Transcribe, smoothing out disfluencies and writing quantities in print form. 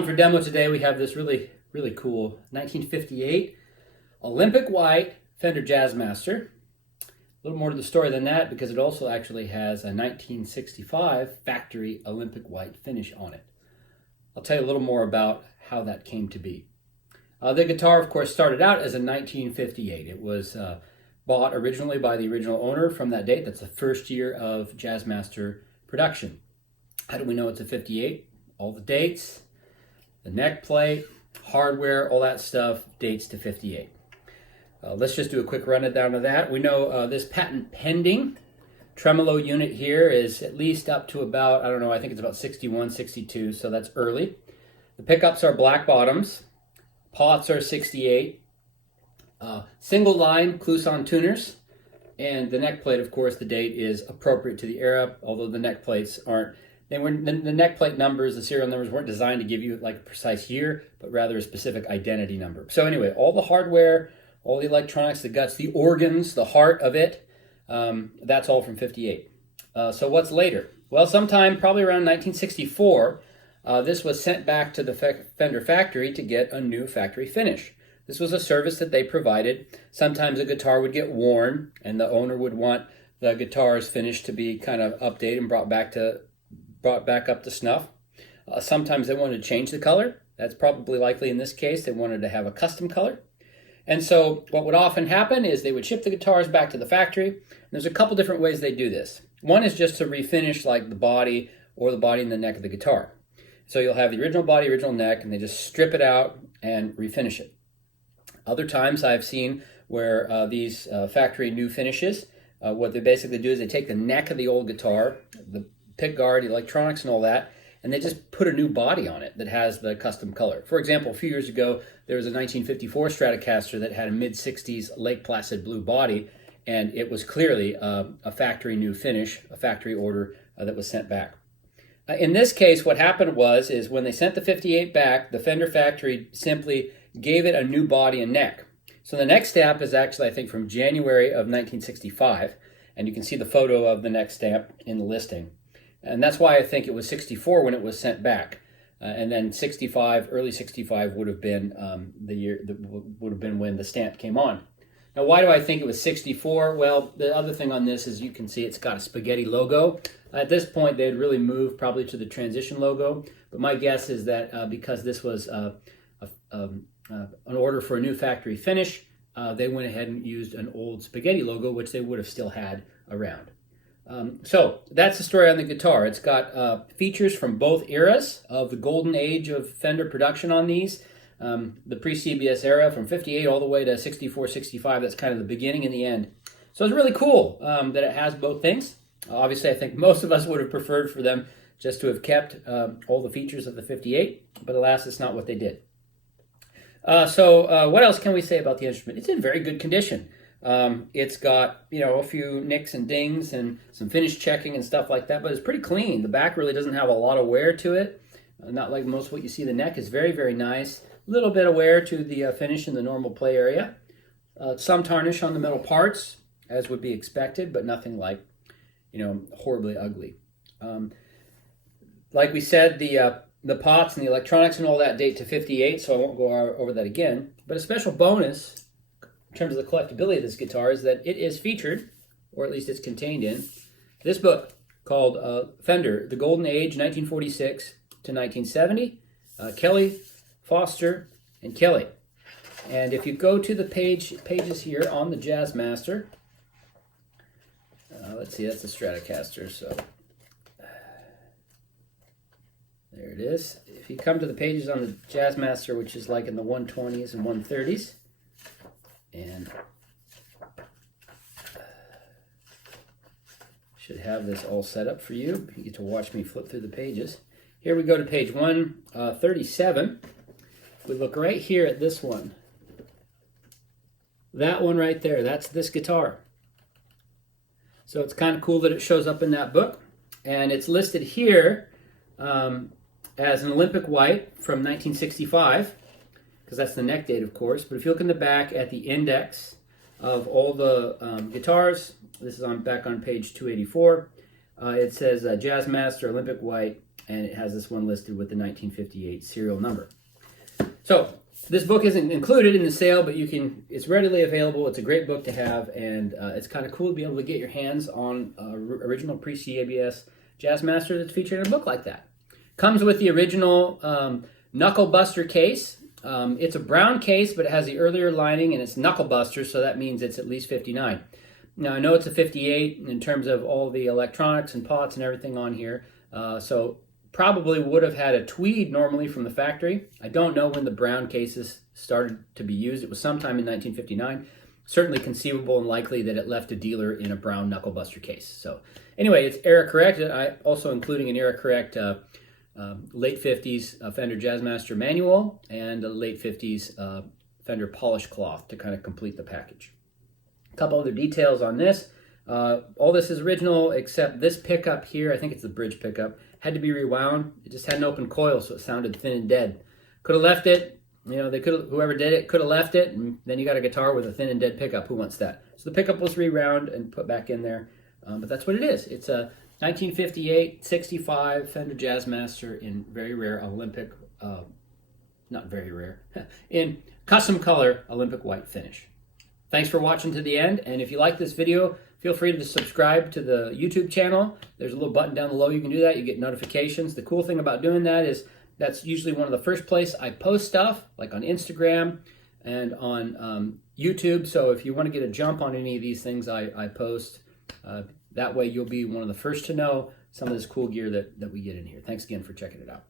on for demo today. We have this really cool 1958 Olympic white Fender Jazzmaster. A little more to the story than that because it also actually has a 1965 factory Olympic white finish on it. I'll tell you a little more about how that came to be. The guitar, of course, started out as a 1958. It was bought originally by the original owner from that date. That's the first year of Jazzmaster production. How do we know it's a 58? All the dates, the neck plate, hardware, all that stuff dates to 58. Let's just do a quick rundown of that. We know this patent pending tremolo unit here is at least up to about, I don't know, I think it's about 61, 62, so that's early. The pickups are black bottoms. Pots are 68. Single line Clouson tuners. And the neck plate, of course, the date is appropriate to the era, although the neck plates aren't. The neck plate numbers, the serial numbers weren't designed to give you like a precise year, but rather a specific identity number. So anyway, all the hardware, all the electronics, the guts, the organs, the heart of it, that's all from 58. So what's later? Well, sometime probably around 1964, this was sent back to the Fender factory to get a new factory finish. This was a service that they provided. Sometimes a guitar would get worn, and the owner would want the guitar's finish to be kind of updated and brought back up to snuff. Sometimes they wanted to change the color. That's probably likely in this case. They wanted to have a custom color. And so what would often happen is they would ship the guitars back to the factory. And there's a couple different ways they do this. One is just to refinish like the body or the body and the neck of the guitar. So you'll have the original body, original neck, and they just strip it out and refinish it. Other times I've seen where these factory new finishes, what they basically do is they take the neck of the old guitar, the pick guard, electronics and all that, and they just put a new body on it that has the custom color. For example, a few years ago, there was a 1954 Stratocaster that had a mid-60s Lake Placid blue body, and it was clearly a factory new finish, a factory order that was sent back. In this case, what happened is when they sent the 58 back, the Fender factory simply gave it a new body and neck. So the neck stamp is actually, I think, from January of 1965, and you can see the photo of the neck stamp in the listing. And that's why I think it was 64 when it was sent back. And then 65, early 65 would have been the year that would have been when the stamp came on. Now, why do I think it was 64? Well, the other thing on this is you can see it's got a spaghetti logo. At this point, they had really moved probably to the transition logo. But my guess is that because this was an order for a new factory finish, they went ahead and used an old spaghetti logo, which they would have still had around. So that's the story on the guitar. It's got features from both eras of the golden age of Fender production on these. The pre-CBS era from 58 all the way to 64, 65. That's kind of the beginning and the end. So it's really cool that it has both things. Obviously, I think most of us would have preferred for them just to have kept all the features of the 58, but alas, it's not what they did. So what else can we say about the instrument? It's in very good condition. It's got, a few nicks and dings and some finish checking and stuff like that, but it's pretty clean. The back really doesn't have a lot of wear to it. Not like most of what you see. The neck is very, very nice. A little bit of wear to the finish in the normal play area. Some tarnish on the metal parts, as would be expected, but nothing like, horribly ugly. Like we said, the pots and the electronics and all that date to 58, so I won't go over that again. But a special bonus in terms of the collectability of this guitar is that it is featured, or at least it's contained in, this book called Fender, The Golden Age, 1946 to 1970, Kelly, Foster, and Kelly. And if you go to the pages here on the Jazzmaster, let's see, that's the Stratocaster, so there it is. If you come to the pages on the Jazzmaster, which is like in the 120s and 130s, and should have this all set up for you. You get to watch me flip through the pages. Here we go to page 137. We look right here at this one. That one right there, that's this guitar. So it's kind of cool that it shows up in that book. And it's listed here as an Olympic white from 1965, because that's the neck date, of course. But if you look in the back at the index of all the guitars, this is back on page 284, it says Jazzmaster Olympic White, and it has this one listed with the 1958 serial number. So this book isn't included in the sale, but it's readily available. It's a great book to have, and it's kind of cool to be able to get your hands on original pre-CABS Jazzmaster that's featured in a book like that. Comes with the original Knuckle Buster case. It's a brown case, but it has the earlier lining, and it's Knuckle Buster, so that means it's at least 59. Now, I know it's a 58 in terms of all the electronics and pots and everything on here, so probably would have had a tweed normally from the factory. I don't know when the brown cases started to be used. It was sometime in 1959. Certainly conceivable and likely that it left a dealer in a brown Knuckle Buster case. So anyway, it's era correct. I also including an era correct late 50s Fender Jazzmaster manual and a late 50s Fender polish cloth to kind of complete the package. A couple other details on this. All this is original except this pickup here, I think it's the bridge pickup, had to be rewound. It just had an open coil, so it sounded thin and dead. Could have left it, whoever did it could have left it, and then you got a guitar with a thin and dead pickup. Who wants that? So the pickup was rewound and put back in there, but that's what it is. It's a 1958 65 Fender Jazzmaster in very rare Olympic, not very rare, in custom color Olympic white finish. Thanks for watching to the end, and if you like this video, feel free to subscribe to the YouTube channel. There's a little button down below. You can do that. You get notifications. The cool thing about doing that is that's usually one of the first place I post stuff, like on Instagram and on YouTube. So if you want to get a jump on any of these things I post, that way you'll be one of the first to know some of this cool gear that we get in here. Thanks again for checking it out.